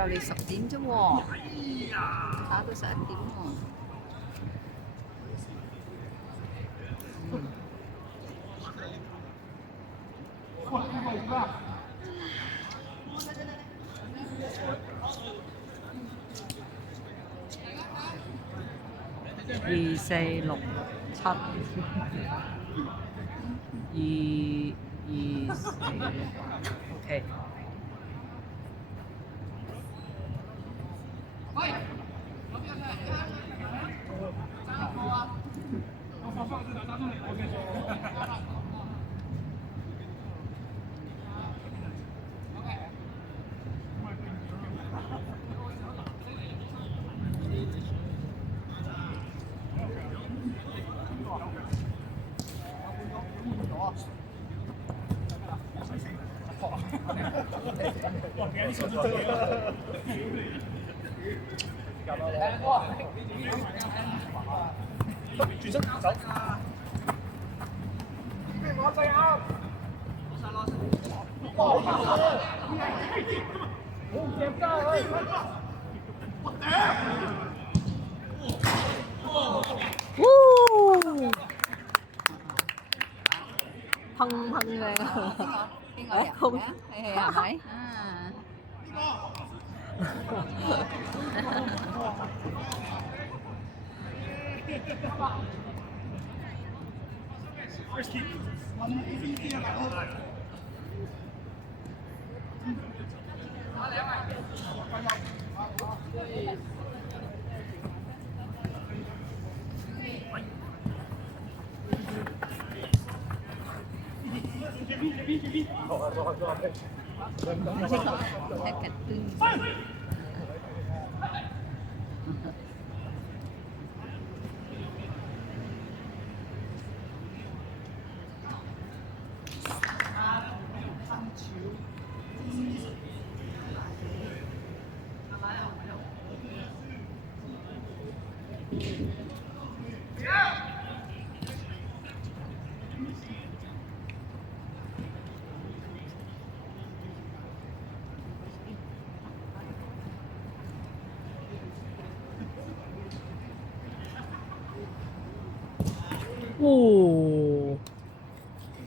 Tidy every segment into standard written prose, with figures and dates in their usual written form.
就嚟10點啫喎，打到11點喎。2、4、6、7、2、2、4、OK。轉身走。我最啱。好夾㗎砰砰聲邊個入嘅？係咪？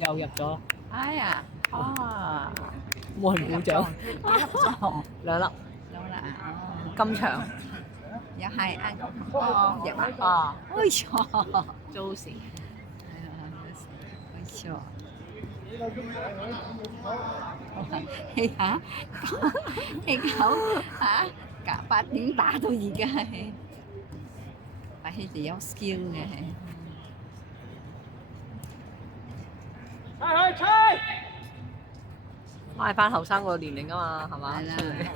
又入咗，哎呀，冇人鼓掌，2粒，咁長，又係入啊，哎呀，做事，哎呀，係啊，你狗嚇8點打到而家係，但係就有 skill 嘅係。拉翻後生個年齡啊嘛，係嘛？係啦，係啦。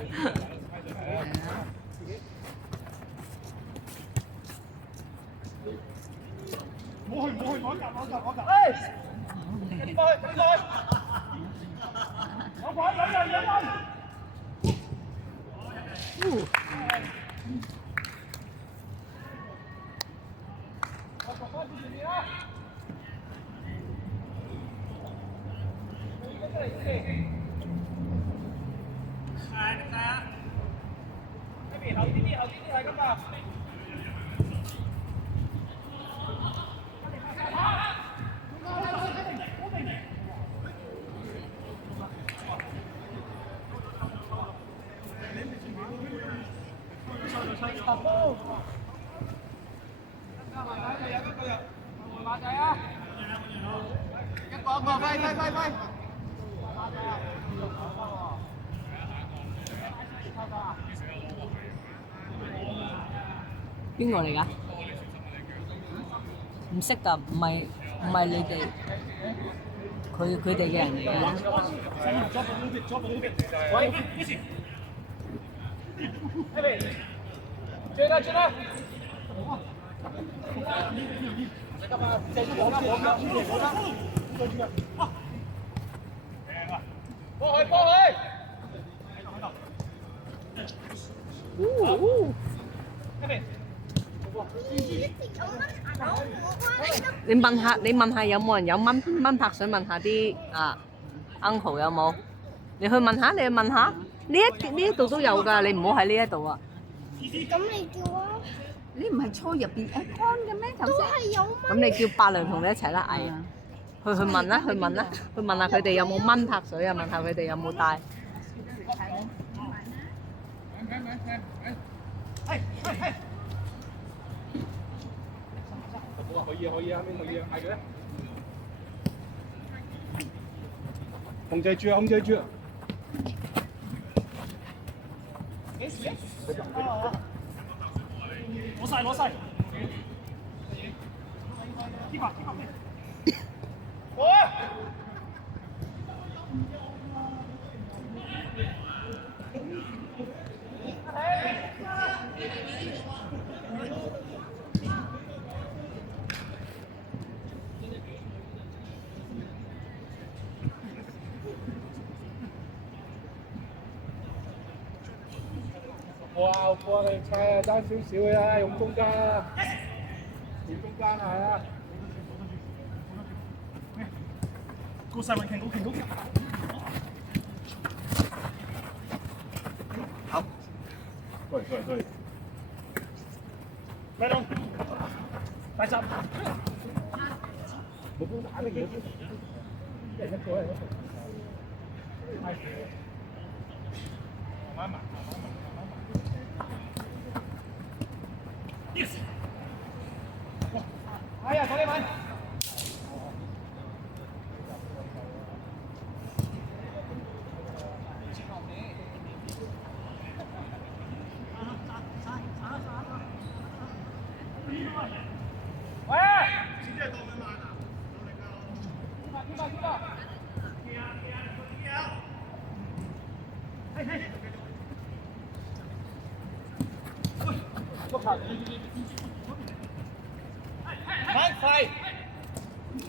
唔好去，我夾。我過後啲係咁㗎。馬仔啊！一個，揮！邊個嚟㗎？唔識㗎，唔係你哋，佢哋嘅人嚟㗎。喂，一時。追啦！你幹嘛？我啦！過去！你問下有冇人有蚊拍，想問下啲uncle 有冇？你去問下，呢一度都有㗎，你唔好喺呢一度啊！咁你叫啊？你唔係菜入邊 aircon 嘅咩？頭都先係有咁你叫伯娘同你一齊啦，嗌啊！去問啦，去問啦，去問下佢哋有冇蚊拍水啊，問下佢哋有冇帶。可以啊，可以啊，邊可以啊，嗌佢咧。控制住啊，控制住啊！攞晒，攞晒。呢個，好啊！哇！好過你猜啊，爭少少嘅啦，用中間啊，用中間啊！高晒運，勁高！好，對，來龍，大閘，冇攻打你嘅，一人一個，慢慢。Yes！ 哎呀，快啲揾！喂！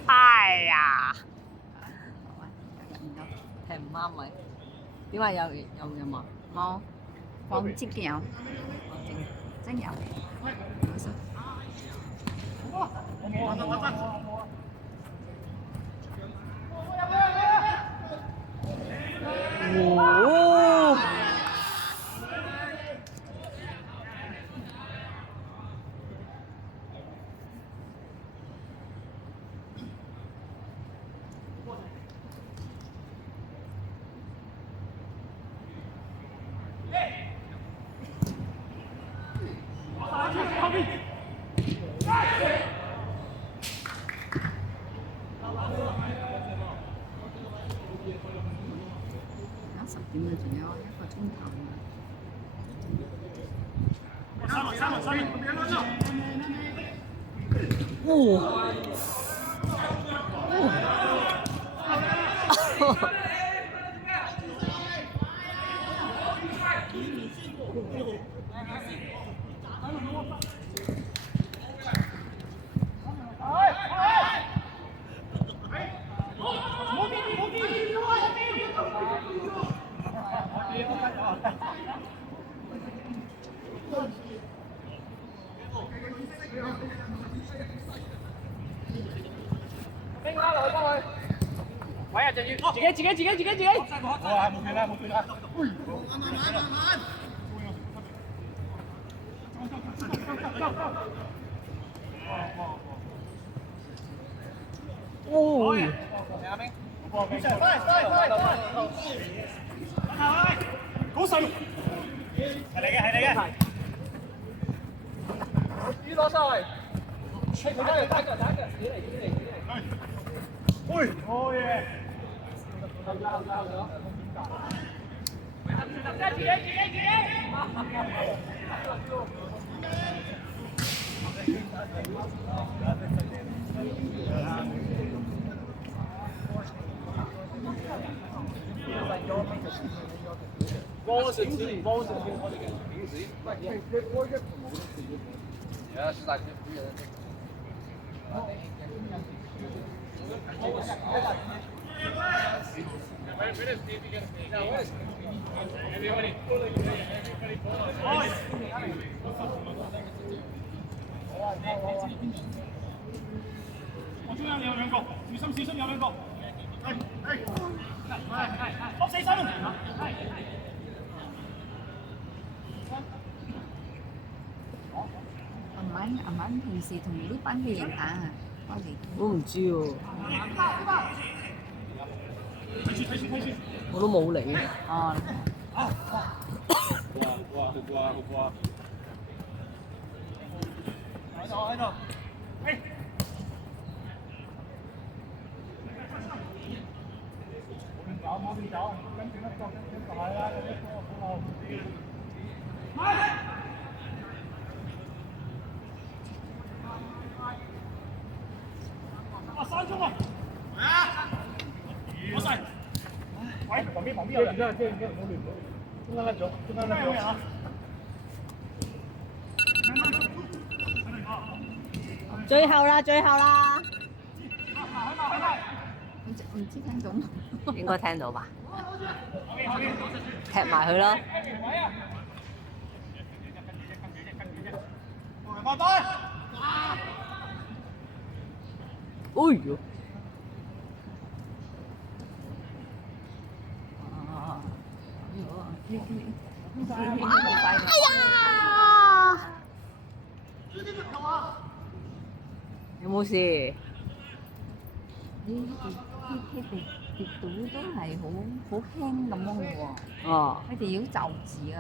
哎呀，係唔啱位。點解有嘛？冇放隻腳，真有。哦！10點啦，仲有1個鐘頭。冰啦，落去幫佢。位啊，就要自己。好啊，冇斷啦。哦！好細，係你嘅。魚攞晒，打個，喂，好嘢！自己。幫食先，我哋嘅平時。Ja, das ist halt früher.我中央有兩個，小心有兩個。係，落死身。晚平時同呢班嘅人打啊，我哋我唔知喎，我都冇理。哦。喺度，哎！冇變走，跟住一個就係啦，一個好路。啊，三中啊！我晒。喂，旁邊有人，唔好亂，中間甩咗，中間甩咗。最後啦，最後啦！唔知聽到嗎？應該聽到吧？踢埋佢咯！慢隊。哎呦！哎呀！有冇事？佢哋跌到都係好輕咁樣嘅喎，哦，佢哋要就字啊